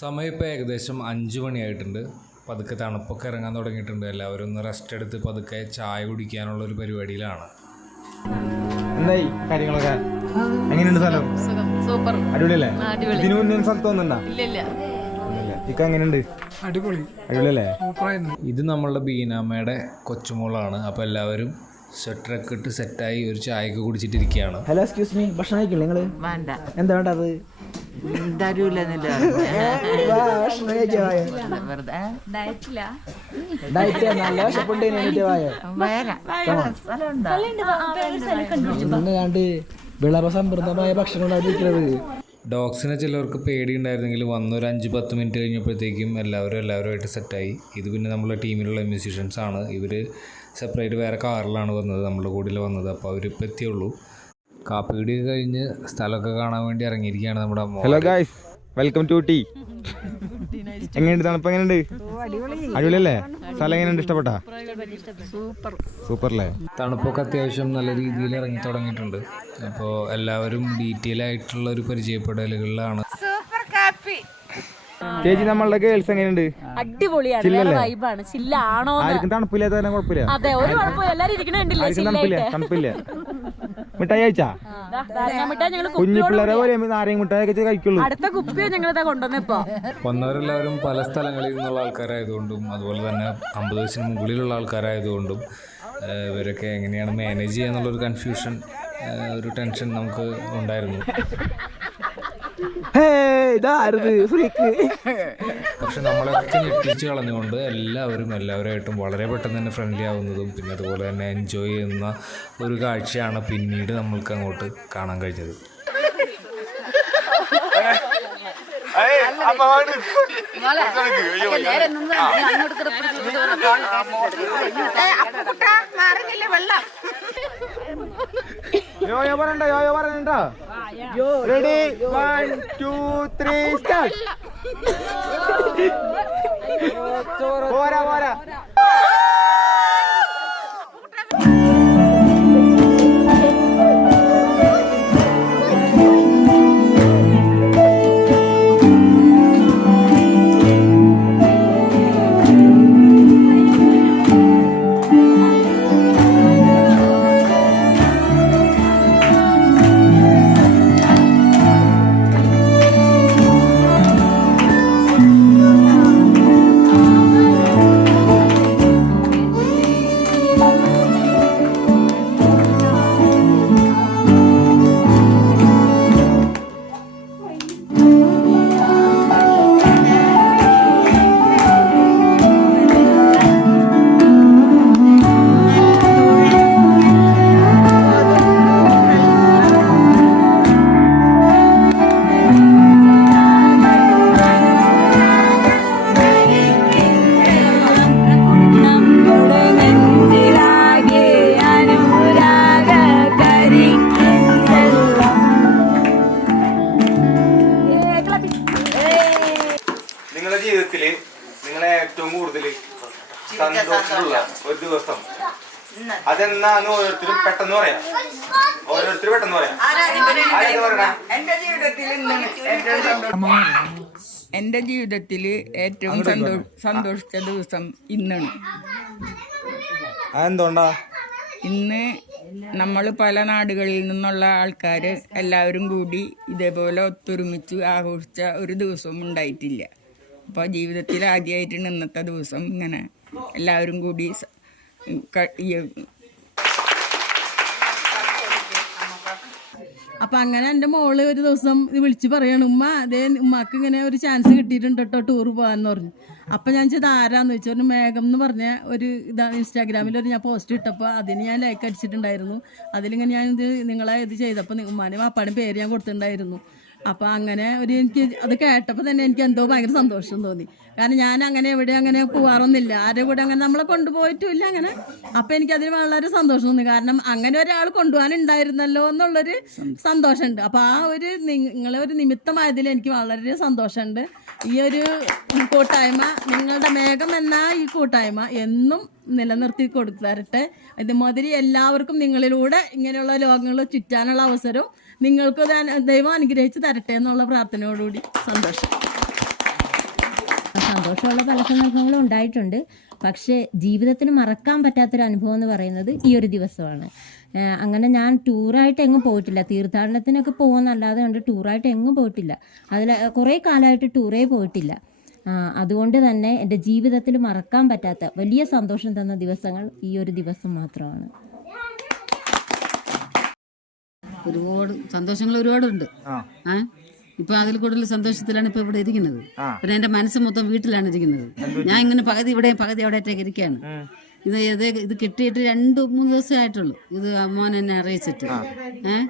സമയം ഇപ്പോൾ ഏകദേശം അഞ്ച് മണിയായിട്ടുണ്ട്. പതുക്കെ തണുപ്പൊക്കെ ഇറങ്ങാൻ തുടങ്ങിയിട്ടുണ്ട്. എല്ലാവരും ഒന്ന് റെസ്റ്റ് എടുത്ത് പതുക്കെ ചായ കുടിക്കാനുള്ള ഒരു പരിപാടിയിലാണ്. എന്തായി കാര്യങ്ങളൊക്കെ? എങ്ങനെയുണ്ട് സ്ഥലം? സുഖം. സൂപ്പർ. അടിപൊളിയല്ലേ? ഇതിനു മുന്നേ സ്ഥലത്ത് വന്നിട്ടുണ്ടാ? ഇല്ല ഇല്ല. ഇക്ക എങ്ങനെയുണ്ട്? അടിപൊളി. അടിപൊളിയല്ലേ? ഇത് നമ്മളുടെ ബീനാമ്മയുടെ കൊച്ചുമോളാണ്. അപ്പോൾ എല്ലാവരും സ്വെറ്ററൊക്കെ ഇട്ട് സെറ്റായി ഒരു ചായയൊക്കെ കുടിച്ചിട്ടിരിക്കുകയാണ്. ഹലോ എക്സ്ക്യൂസ് മീ ഭക്ഷണം കഴിക്കില്ല നിങ്ങൾ? വേണ്ട. എന്താ വേണ്ടത്? തരൂലെന്നില്ല വെറുതെ. കണ്ട് വിളറ സമൃദ്ധമായ ഭക്ഷണം ഉണ്ടാക്കിയിരിക്കുന്നത്. ഡോഗ്സിനെ ചിലർക്ക് പേടിയുണ്ടായിരുന്നെങ്കിൽ വന്നൊരു അഞ്ച് പത്ത് മിനിറ്റ് കഴിഞ്ഞപ്പോഴത്തേക്കും എല്ലാവരും എല്ലാവരുമായിട്ട് സെറ്റായി. ഇത് പിന്നെ നമ്മളെ ടീമിലുള്ള മ്യൂസീഷ്യൻസ് ആണ്. ഇവർ സെപ്പറേറ്റ് വേറെ കാറിലാണ് വന്നത്. നമ്മുടെ കൂടെ വന്നത്. അപ്പോൾ അവരിപ്പോൾ എത്തിയുള്ളൂ. കാപ്പിടിയൊക്കെ കഴിഞ്ഞ് സ്ഥലമൊക്കെ കാണാൻ വേണ്ടി ഇറങ്ങിയിരിക്കുകയാണ് നമ്മുടെ അമ്മ hello guys welcome to tea എങ്ങനെയുണ്ട്? തണുപ്പ് എങ്ങനെയുണ്ട്? അടിപൊളിയല്ലേ? സ്ഥലം എങ്ങനെയുണ്ട്? ഇഷ്ടപ്പെട്ടാ? സൂപ്പർ അല്ലേ തണുപ്പൊക്കെ അത്യാവശ്യം നല്ല രീതിയിൽ ഇറങ്ങി തുടങ്ങിയിട്ടുണ്ട്. അപ്പോൾ എല്ലാവരും ഡീറ്റെയിൽ ആയിട്ടുള്ള ഒരു പരിചയപ്പെടലുകളിലാണ്. ചേച്ചി നമ്മളുടെ ഗേൾസ് എങ്ങനെയുണ്ട്? അടിപൊളിയാണ്? വൈബാണ് ചില്ലാണോ ആർക്കും തണുപ്പില്ലാത്ത തന്നെ കുഴപ്പമില്ല. അതെ ഒരു കുഴപ്പമില്ല. എല്ലാരും ഇരിക്കണ കണ്ടില്ലേ? തണുപ്പില്ല. തണുപ്പില്ല. മിഠായി കഴിച്ചാ കുഞ്ഞു പിള്ളേരെ പോലെ നാരങ്ങ മിഠായി ഒക്കെ കഴിക്കുള്ളൂ. അടുത്ത കുപ്പിയോ ഞങ്ങൾ ഇതാ കൊണ്ടുവന്നിപ്പോ വന്നവരെല്ലാവരും പല സ്ഥലങ്ങളിൽ നിന്നുള്ള ആൾക്കാരായതുകൊണ്ടും അതുപോലെ തന്നെ അമ്പത് വയസ്സിന് മുകളിലുള്ള ആൾക്കാരായതുകൊണ്ടും ഇവരൊക്കെ എങ്ങനെയാണ് മാനേജ് ചെയ്യുക എന്നുള്ളൊരു കൺഫ്യൂഷൻ ഒരു ടെൻഷൻ നമുക്ക് ഉണ്ടായിരുന്നു. ഫ്രീക്ക്. പക്ഷെ നമ്മളൊക്കെ ഞെട്ടിച്ച് കളഞ്ഞുകൊണ്ട് എല്ലാവരും എല്ലാവരുമായിട്ടും വളരെ പെട്ടെന്ന് തന്നെ ഫ്രണ്ട്ലി ആവുന്നതും പിന്നെ അതുപോലെ തന്നെ എൻജോയ് ചെയ്യുന്ന ഒരു കാഴ്ചയാണ് പിന്നീട് നമ്മൾക്ക് അങ്ങോട്ട് കാണാൻ കഴിഞ്ഞത് യോയോ പറയണ്ട യോയോ പറയണ്ട. Ready one two three start പോരാ പോരാ നിങ്ങളെ ഏറ്റവും കൂടുതൽ സന്തോഷമുള്ള ഒരു ദിവസം. അതെന്നാന്ന് ഓരോരുത്തരും പെട്ടെന്ന് പറയാം. ഓരോരുത്തരും പെട്ടെന്ന് പറയാം? എന്റെ ജീവിതത്തിൽ ഏറ്റവും ജീവിതത്തിൽ ഏറ്റവും സന്തോഷിച്ച ദിവസം ഇന്നാണ്. അതെന്തുകൊണ്ടാ? ഇന്ന് നമ്മൾ പല നാടുകളിൽ നിന്നുള്ള ആൾക്കാർ എല്ലാവരും കൂടി ഇതേപോലെ ഒത്തൊരുമിച്ച് ആഘോഷിച്ച ഒരു ദിവസവും ഉണ്ടായിട്ടില്ല. അപ്പോൾ ജീവിതത്തിൽ ആദ്യമായിട്ടാണ് ഇന്നത്തെ ദിവസം ഇങ്ങനെ എല്ലാവരും കൂടി അപ്പം അങ്ങനെ എന്റെ മോൾ ഒരു ദിവസം ഇത് വിളിച്ച് പറയണം ഉമ്മ അതേ ഉമ്മക്ക് ഇങ്ങനെ ഒരു ചാൻസ് കിട്ടിയിട്ടുണ്ട് കേട്ടോ ടൂർ പോകാമെന്ന് പറഞ്ഞു. അപ്പൊ ഞാൻ ചെയ്ത് ആരാന്ന്? വെച്ചു ഒരു മേഘം എന്ന് പറഞ്ഞ ഒരു ഇതാ ഇൻസ്റ്റാഗ്രാമിൽ ഒരു ഞാൻ പോസ്റ്റ് ഇട്ടപ്പോൾ അതിന് ഞാൻ ലൈക്ക് അടിച്ചിട്ടുണ്ടായിരുന്നു. അതിലിങ്ങനെ ഞാൻ ഇത് നിങ്ങളെ ഇത് ചെയ്തപ്പോൾ ഉമ്മാനെ വാപ്പാടും പേര് ഞാൻ കൊടുത്തിട്ടുണ്ടായിരുന്നു. അപ്പോൾ അങ്ങനെ ഒരു എനിക്ക് അത് കേട്ടപ്പോൾ തന്നെ എനിക്ക് എന്തോ ഭയങ്കര സന്തോഷം തോന്നി. കാരണം ഞാൻ അങ്ങനെ എവിടെ അങ്ങനെ പോവാറൊന്നുമില്ല. ആരുടെ കൂടെ അങ്ങനെ നമ്മളെ കൊണ്ടുപോയിട്ടില്ല അങ്ങനെ. അപ്പം എനിക്കതിന് വളരെ സന്തോഷം തോന്നി. കാരണം അങ്ങനെ ഒരാൾ കൊണ്ടുപോകാനുണ്ടായിരുന്നല്ലോ എന്നുള്ളൊരു സന്തോഷമുണ്ട്. അപ്പോൾ ആ ഒരു നിങ്ങളെ ഒരു നിമിത്തമായതിൽ എനിക്ക് വളരെ സന്തോഷമുണ്ട്. ഈ ഒരു കൂട്ടായ്മ നിങ്ങളുടെ മേഘം എന്ന ഈ കൂട്ടായ്മ എന്നും നിലനിർത്തി കൊടുത്തു തരട്ടെ ഇതുമാതിരി എല്ലാവർക്കും നിങ്ങളിലൂടെ ഇങ്ങനെയുള്ള ലോകങ്ങൾ ചുറ്റാനുള്ള അവസരവും നിങ്ങൾക്ക് ദൈവം അനുഗ്രഹിച്ച് തരട്ടെ എന്നുള്ള പ്രാർത്ഥനയോടുകൂടി. സന്തോഷം. സന്തോഷമുള്ള പല സന്ദർഭങ്ങളും ഉണ്ടായിട്ടുണ്ട്. പക്ഷേ ജീവിതത്തിന് മറക്കാൻ പറ്റാത്തൊരു അനുഭവം എന്ന് പറയുന്നത് ഈ ഒരു ദിവസമാണ്. അങ്ങനെ ഞാൻ ടൂറായിട്ട് എങ്ങും പോയിട്ടില്ല. തീർത്ഥാടനത്തിനൊക്കെ പോകുന്നല്ലാതെ കണ്ട് ടൂറായിട്ട് എങ്ങും പോയിട്ടില്ല. അതിൽ കുറേ കാലമായിട്ട് ടൂറേ പോയിട്ടില്ല. അതുകൊണ്ട് തന്നെ എന്റെ ജീവിതത്തിൽ മറക്കാൻ പറ്റാത്ത വലിയ സന്തോഷം തന്ന ദിവസങ്ങൾ ഈ ഒരു ദിവസം മാത്രമാണ്. ഒരുപാട് സന്തോഷങ്ങൾ ഒരുപാടുണ്ട്. ആ. ഇപ്പൊ അതിൽ കൂടുതൽ സന്തോഷത്തിലാണ് ഇപ്പൊ ഇവിടെ ഇരിക്കുന്നത്. പിന്നെ എന്റെ മനസ്സ് മൊത്തം വീട്ടിലാണ് ഇരിക്കുന്നത്. ഞാൻ ഇങ്ങനെ പകുതി ഇവിടെ പകുതി അവിടെ ഇരിക്കുകയാണ്. ഇത് ഇത് ഇത് കിട്ടിയിട്ട് രണ്ട് മൂന്ന് ദിവസമേ ആയിട്ടുള്ളൂ. ഇത് അമ്മോൻ എന്നെ അറിയിച്ചിട്ട്. ഏഹ്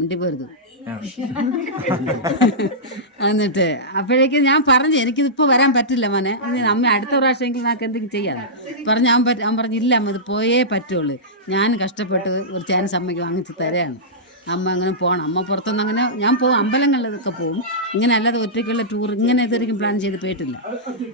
മിണ്ടി പോരുത്. എന്നിട്ട് അപ്പോഴേക്ക് ഞാൻ പറഞ്ഞു എനിക്കിത് ഇപ്പോൾ വരാൻ പറ്റില്ല മോനെ. അമ്മ അടുത്ത പ്രാവശ്യമെങ്കിൽ നമുക്ക് എന്തെങ്കിലും ചെയ്യാം. പറഞ്ഞു അവൻ പറ്റ അവൻ പറഞ്ഞില്ല അമ്മ ഇത് പോയേ പറ്റുള്ളൂ. ഞാൻ കഷ്ടപ്പെട്ട് ഒരു ചാൻസ് അമ്മയ്ക്ക് വാങ്ങിച്ച് തരാണ്. അമ്മ അങ്ങനെ പോകണം അമ്മ പുറത്തുനിന്ന് അങ്ങനെ ഞാൻ പോകും അമ്പലങ്ങളിലൊക്കെ പോകും. ഇങ്ങനെ അല്ലാതെ ഒറ്റയ്ക്കുള്ള ടൂർ ഇങ്ങനെ ഇതുവരെയും പ്ലാൻ ചെയ്ത് പോയിട്ടില്ല.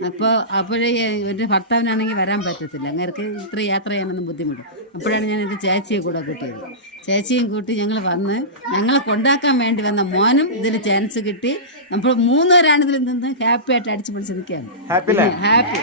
അപ്പോൾ അപ്പോഴേ എന്റെ ഭർത്താവിനാണെങ്കിൽ വരാൻ പറ്റത്തില്ല. അങ്ങേർക്ക് ഇത്ര യാത്ര ചെയ്യാനൊന്നും ബുദ്ധിമുട്ട്. അപ്പോഴാണ് ഞാൻ എന്റെ ചേച്ചിയെ കൂടെ കൂട്ടിയത്. ചേച്ചിയും കൂട്ടി ഞങ്ങൾ വന്ന് ഞങ്ങളെ കൊണ്ടാക്കാൻ വേണ്ടി വന്ന മോനും ഇതിന് ചാൻസ് കിട്ടി. നമ്മൾ മൂന്നുപേരാണ് ഇതിൽ നിന്ന് ഹാപ്പി ആയിട്ട് അടിച്ചു പൊളിച്ച് നിൽക്കുകയാണ്. ഹാപ്പി